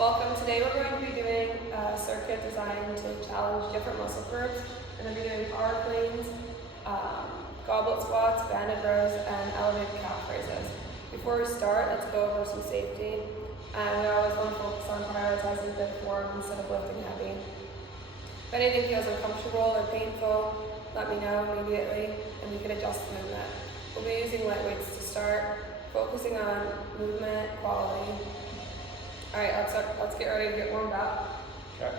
Welcome. Today we're going to be doing a circuit designed to challenge different muscle groups. We're going to be doing power cleans, goblet squats, banded rows, and elevated calf raises. Before we start, let's go over some safety. And we always want to focus on prioritizing good form instead of lifting heavy. If anything feels uncomfortable or painful, let me know immediately and we can adjust the movement. We'll be using light weights to start, focusing on movement, quality. Alright, let's get ready to get warmed up. Okay.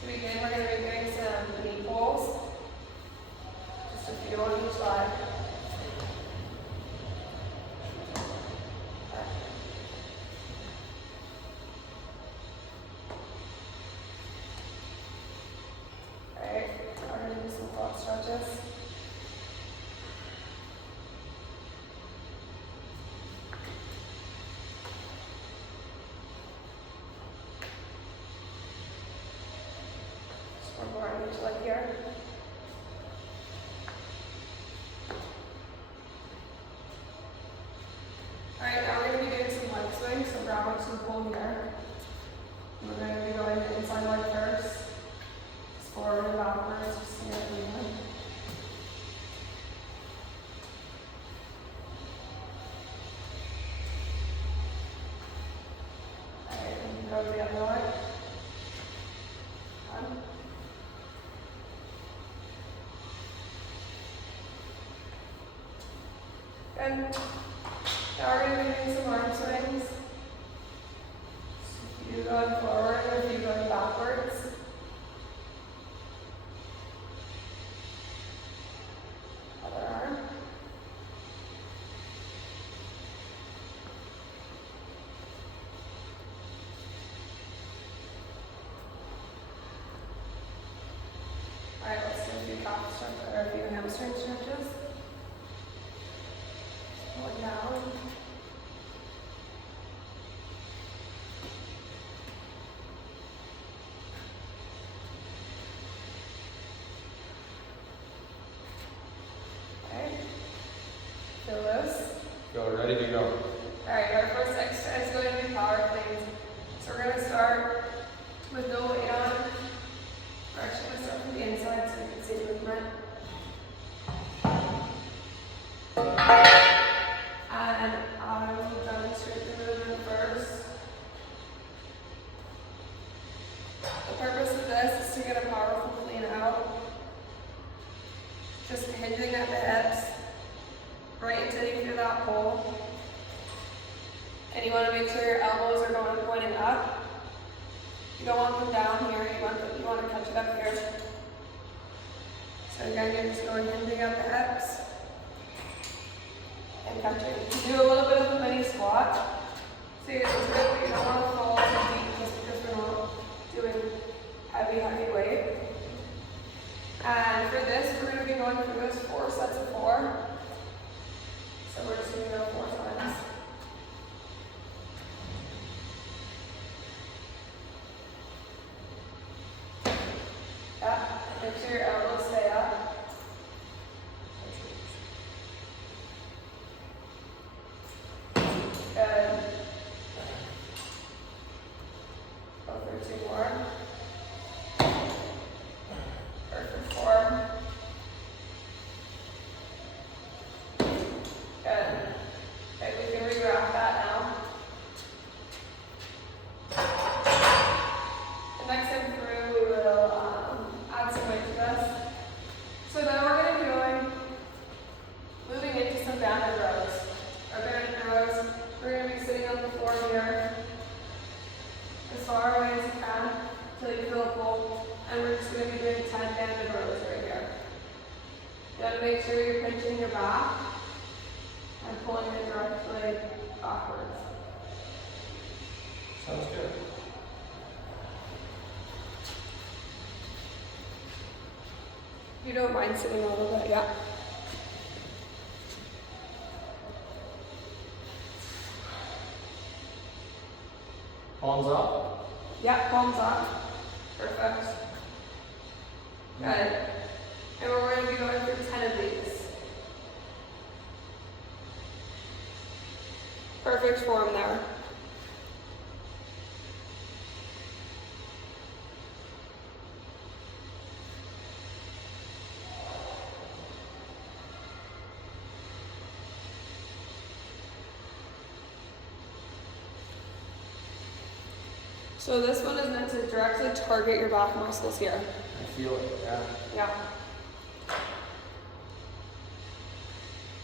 To begin, we're going to be doing some knee pulls. Just a few on each side. Alright, we're going to do some quad stretches. One more on each leg here. Alright, now we're going to be doing some leg swings, so grab up some pull here. We're going to be going inside leg first, just forward and backwards, just see it moving. Alright, and go to the other leg. Good. Now we're going to be doing some arm swings. So you going forward or you going backwards. Other arm. Alright, let's do a few calf stretches or a few hamstring stretches. Pull it down. Okay. Feel this? Go, ready to go. Alright, our first exercise is going to be power cleans. So we're going to start with no weight on. We're actually going to start from the inside so you can see the movement. And I will demonstrate the movement first. The purpose of this is to get a powerful clean out. Just hinging at the hips, right until you feel that pull. And you want to make sure your elbows are pointing up. You don't want them down here, you want to catch it up here. So again, you're just going hinging at the hips. And catching. You do a little bit of a mini squat. So it's good, but you don't want to fall too deep just because we're not doing heavy weight. And for this, we're going to be going through this 4 sets of 4. So we're just going to go 4 times. Yeah, make sure your elbows stay up. Good. Go for 2 more. Perfect form. Good. Okay, we can regraph that now. The next time through, we will add some weight to this. So then we're going to be moving into some banded rows. Our banded rows, we're going to be sitting on the floor here as far away as you can until you feel a pull. And we're just going to be doing 10 banded rows right here. You got to make sure you're pinching your back and pulling it directly backwards. Sounds good. If you don't mind sitting a little bit, yeah. Palms up. Yeah, palms up. Perfect. Good. And we're going to be going through 10 of these. Perfect form there. So this one is meant to directly target your back muscles here. I feel it, yeah. Yeah.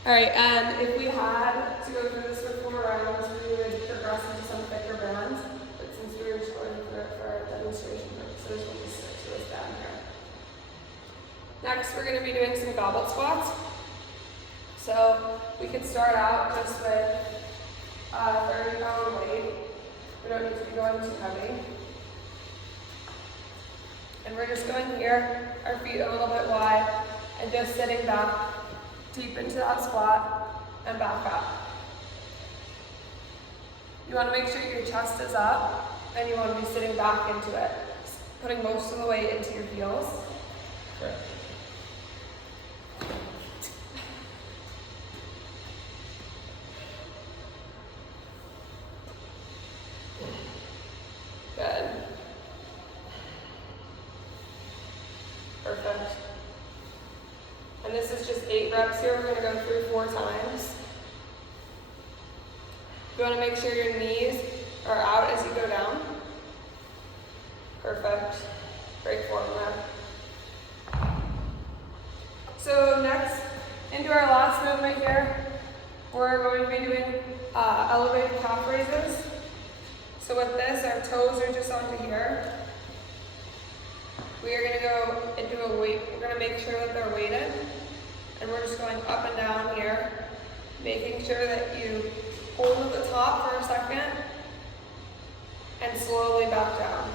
Alright, and if we had to go through this for 4 rounds, we would progress into some thicker bands. But since we were just going through it for demonstration purposes, we'll just stick to this band here. Next, we're going to be doing some goblet squats. So we could start out just with 30-pound weight. We don't need to be going too heavy. And we're just going here, our feet a little bit wide, and just sitting back deep into that squat and back up. You want to make sure your chest is up, and you want to be sitting back into it, putting most of the weight into your heels. Okay. Good. Perfect. And this is just 8 reps here. We're going to go through 4 times. You want to make sure your knees are out as you go down. Perfect. Great form there. So next, into our last movement here, we're going to be doing elevated calf raises. So with this, our toes are just onto here. We are going to go into a weight. We're going to make sure that they're weighted. And we're just going up and down here, making sure that you hold at the top for a second and slowly back down.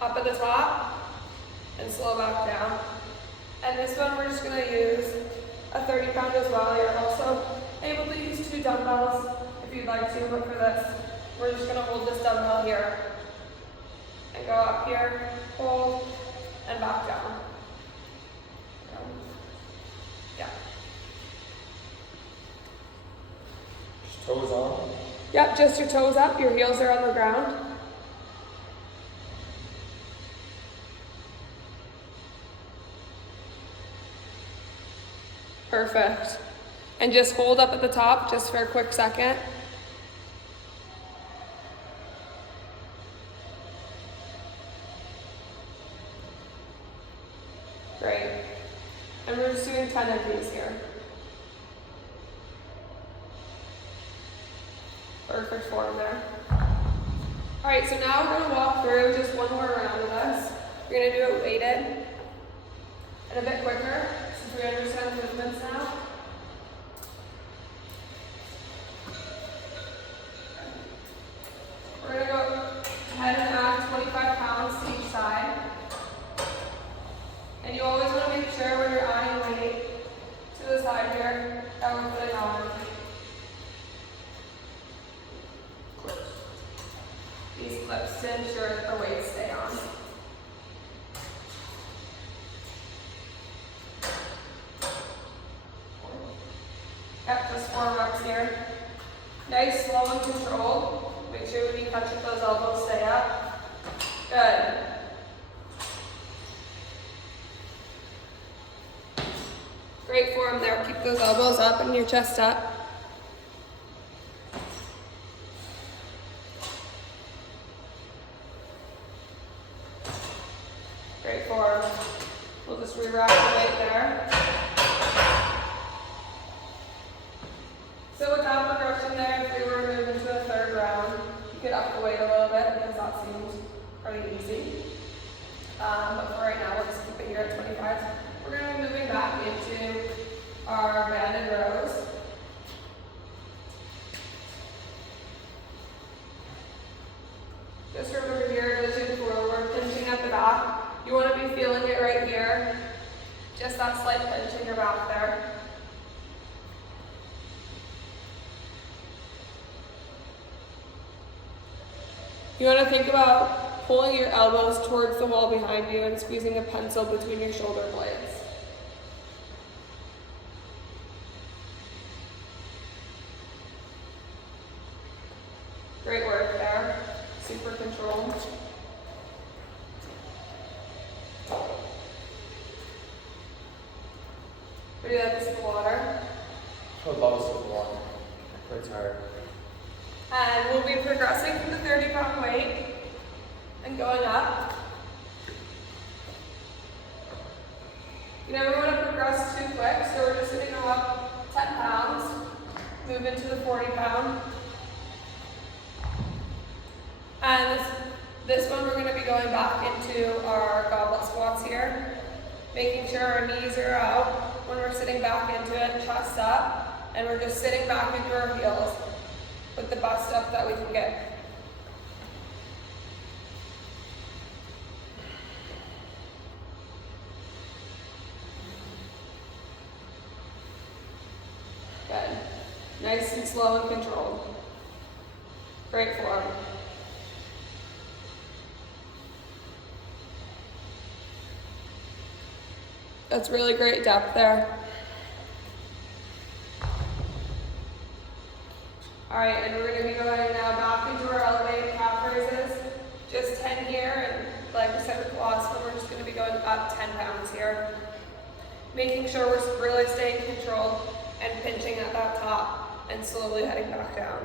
Up at the top and slow back down. And this one we're just going to use a 30-pound as well. You're also able to use 2 dumbbells if you'd like to, but for this, we're just going to hold this dumbbell here and go up here, hold, and back down. Yeah. Just toes on. Yep, just your toes up, your heels are on the ground. Perfect. And just hold up at the top just for a quick second. Great. And we're just doing 10 of these here. Perfect form there. Alright, so now we're going to walk through just one more round of this. We're going to do it weighted and a bit quicker since we understand the movements now. We're going to go head and back 25 pounds to each side. And you always want to make sure when you're adding weight to the side here that we're putting on these clips to ensure that the weights stay on. Yep, just 4 reps here. Nice, slow and controlled. Make sure when you touch it, those elbows stay up. Good. Great form there. Keep those elbows up and your chest up. Great form. We'll just re-wrap the weight there. So with that progression there, if we were to move into a 3rd round, you could up the weight a little bit because that seems pretty easy. But for right now, we'll just keep it here at 25. We're going to be moving back into our banded rows. Just remember here, looking forward, pinching at the back. You want to be feeling it right here. Just that slight pinch in your back there. You want to think about pulling your elbows towards the wall behind you and squeezing a pencil between your shoulder blades. Great work there. Super controlled. We do that with some water. I would love a sip of water. Quite tired. And we'll be progressing from the 30-pound weight and going up. You never want to progress too quick, so we're just going to go up 10 pounds, move into the 40-pound. And this one we're going to be going back into our goblet squats here, making sure our knees are out when we're sitting back into it, chest up, and we're just sitting back into our heels with the best up that we can get. Good. Nice and slow and controlled. Great form. That's really great depth there. All right, and we're going to be going now back into our elevated calf raises. Just 10 here, and like I said with the last one, we're just going to be going up 10 pounds here. Making sure we're really staying controlled and pinching at that top and slowly heading back down.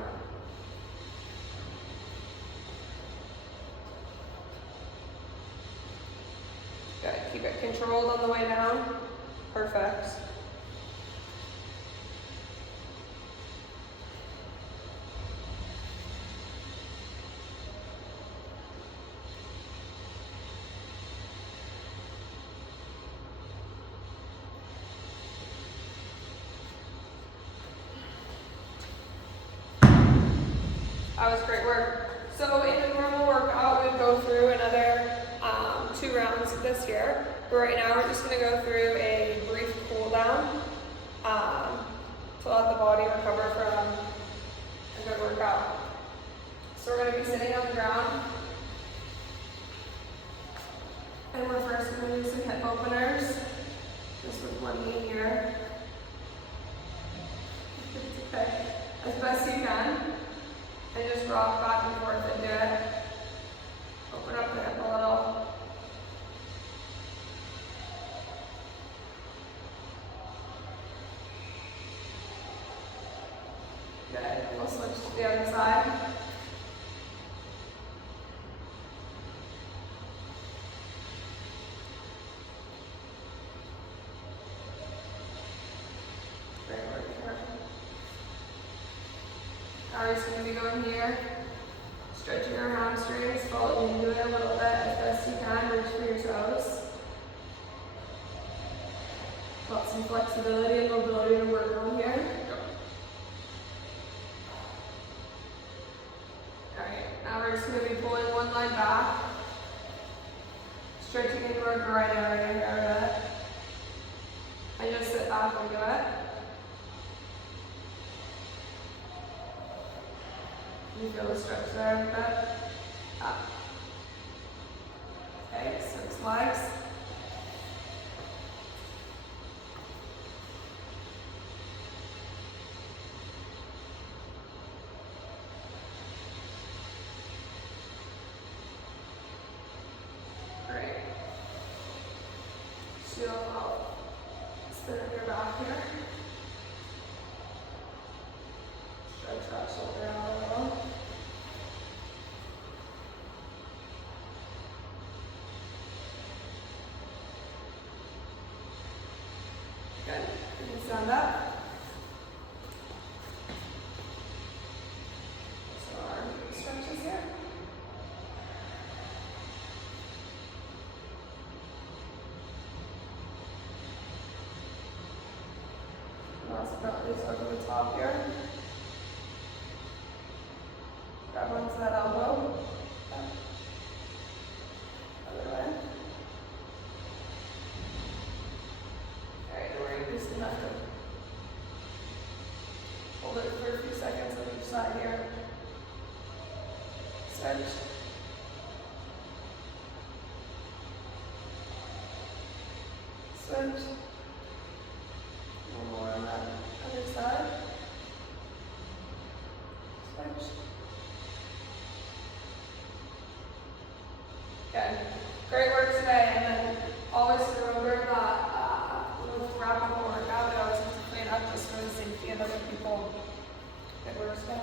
Good, keep it controlled on the way down. Perfect. That was great work. So in a normal workout, we'd go through another 2 rounds of this here. But right now, we're just going to go through a brief cool down to let the body recover from a good workout. So we're going to be sitting on the ground. And we're first going to do some hip openers, just with one knee here. Okay, as best you can. And just rock back and forth into it. Open up the hip a little. Good, and we'll switch to the other side. Great work here. Now we're just going to be going here, stretching our hamstrings, falling into it a little bit as best you can, reach for your toes. Got some flexibility and mobility to work on here. Alright, now we're just going to be pulling one leg back, stretching into our groin area here a bit, and just sit back into it. You feel the stretch there a bit. Up. Okay, 6 legs. Great. Shield out. Spin up your back here. Stretch that shoulder out a little. Good. You can stand up. So our stretches here. Last but not least, over the top here. Grab onto that elbow. Other way. Alright, we're just gonna have to hold it for a few seconds on each side here. Switch. Switch. One more on that other side. Switch. Good. Great work today, and then always remember that when we wrap up a workout, we always have to clean up just for the safety of other people. Good work today.